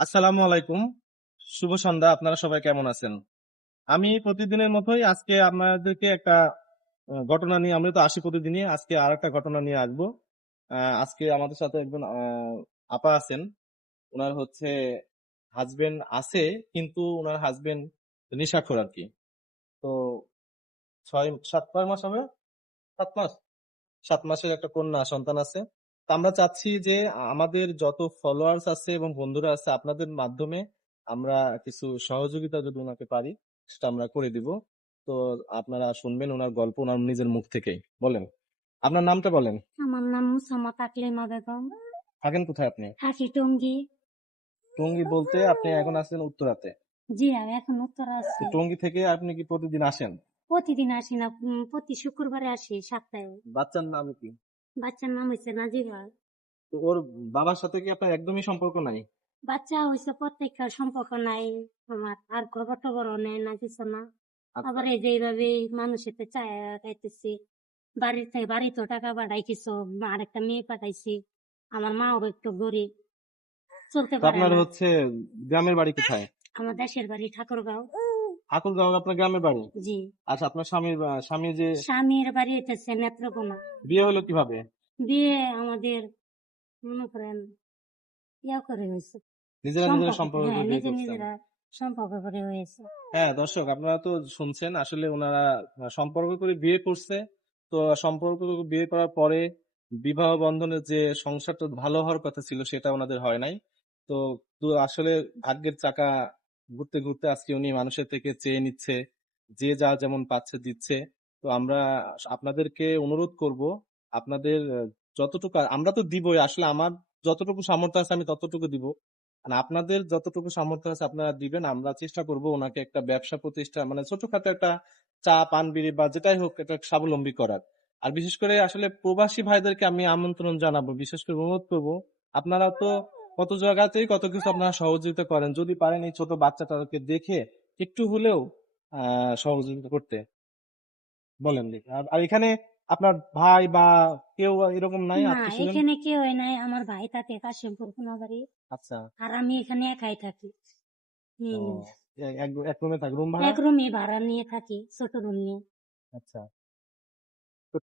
আসসালামু আলাইকুম। শুভ সন্ধ্যা। আপনারা সবাই কেমন আছেন? আমি প্রতিদিনের মতোই আজকে আপনাদেরকে একটা ঘটনা নিয়ে, আমরা তো আসি প্রতিদিনই, আজকে আর একটা ঘটনা নিয়ে আসবো। আজকে আমাদের সাথে একজন আপা আছেন। ওনার হচ্ছে হাজবেন্ড আছে, কিন্তু ওনার হাজবেন্ড নেশাখোর আর কি। তো 6-7 মাস হবে, 7 মাস, 7 মাসের একটা কন্যা সন্তান আছে। তো আমরা চাচ্ছি যে আমাদের যত ফলোয়ার্স আছে এবং বন্ধুরা আছে, আপনাদের মাধ্যমে আমরা কিছু সহযোগিতা যদি ওনাকে পারি, সেটা আমরা করে দিব। তো আপনারা শুনবেন ওনার গল্প ওনার নিজের মুখ থেকেই। বলেন, আপনার নামটা বলেন। আমার নাম মুসাম্মদ তাকলিমা বেগম। থাকেন কোথায় আপনি? থাকি টঙ্গী। টঙ্গী বলতে আপনি এখন আছেন উত্তরাতে? জি, আমি এখন উত্তরা তো আছি। টঙ্গী থেকে আপনি কি প্রতিদিন আসেন? প্রতিদিন আসি না, প্রতি শুক্রবারে আসি সপ্তাহে। বাচ্চার নাম কি? বাচ্চার নাম হয়েছে নাজিবা। তো ওর বাবার সাথে কি আপনার একদমই সম্পর্ক নাই? বাচ্চা হয়েছে প্রত্যেকটা সম্পর্ক নাই আমার, আর খবর টবরও নেয় না, কিছু না। আচ্ছা। আবার এই যে এইভাবে মানুষের চায় খাইতেছি। বাড়ির থেকে বাড়িতেও টাকা পাঠাই কিছু, আরেকটা মেয়ে পাঠাইছি। আমার মাও একটু গরিব, চলতে তো পারে আপনার না। হচ্ছে গ্রামের বাড়ি কোথায়? আমার দেশের বাড়ি ঠাকুরগাঁও। ঠাকুরগাঁও আপনার গ্রামের বাড়ি? জি। আচ্ছা, আপনার স্বামী যে স্বামীর বাড়ি হইতেছে নেত্রকোনা। বিয়ে হলো কিভাবে? বিয়ে আমাদের মনে করেন করে হয়েছে। নিজেরা নিজেরা সম্পর্ক, সম্পর্ক হ্যাঁ, করে বিয়ে নিজে করছেন? নিজেরা সম্পর্ক করে হয়েছে। হ্যাঁ দর্শক, আপনারা তো শুনছেন, আসলে ওনারা সম্পর্ক করে বিয়ে করছে। তো সম্পর্ক করে বিয়ে করার পরে বিবাহ বন্ধনের যে সংসারটা ভালো হওয়ার কথা ছিল, সেটা ওনাদের হয় নাই। তো তো আসলে ভাগ্যের চাকা ঘুরতে ঘুরতে আজকে উনি মানুষের থেকে চেয়ে নিচ্ছে, যে যা যেমন পাচ্ছে দিচ্ছে। তো আমরা আপনাদেরকে অনুরোধ করব, আপনাদের যতটুকু আমরা তো দিবই, আসলে আমার যতটুকু সামর্থ্য আছে আমি ততটুকু দিব। আর আপনাদের যতটুকু সামর্থ্য আছে আপনারা দিবেন। আমরা চেষ্টা করব ওনাকে একটা ব্যবসা প্রতিষ্ঠা, মানে ছোটখাটো একটা চা পান বিড়ি বা যেটাই হোক, এটা স্বাবলম্বী করার। আর বিশেষ করে আসলে প্রবাসী ভাইদেরকে আমি আমন্ত্রণ জানাবো, বিশেষ করে অনুরোধ করবো, আপনারা তো কত জায়গাতেই কত কিছু আপনারা সহযোগিতা করেন, যদি পারেন এই ছোট বাচ্চাটাকে দেখে একটু হলেও সহযোগিতা করতে। বলেন দেখি। আর আর এখানে আপনার ভাই বা কেউ এরকম নাই, না, আত্মীয় স্বজন? এখানে কেউ নাই, আমার ভাই থাকে কাশিমপুর কোনাবাড়ি। আচ্ছা। আর আমি এখানে একাই থাকি। ও, হুম। এক এক রুমে থাক, রুম ভাড়া? এক রুমে ভাড়া নিয়ে থাকি, ছোট রুম নিয়ে। আচ্ছা।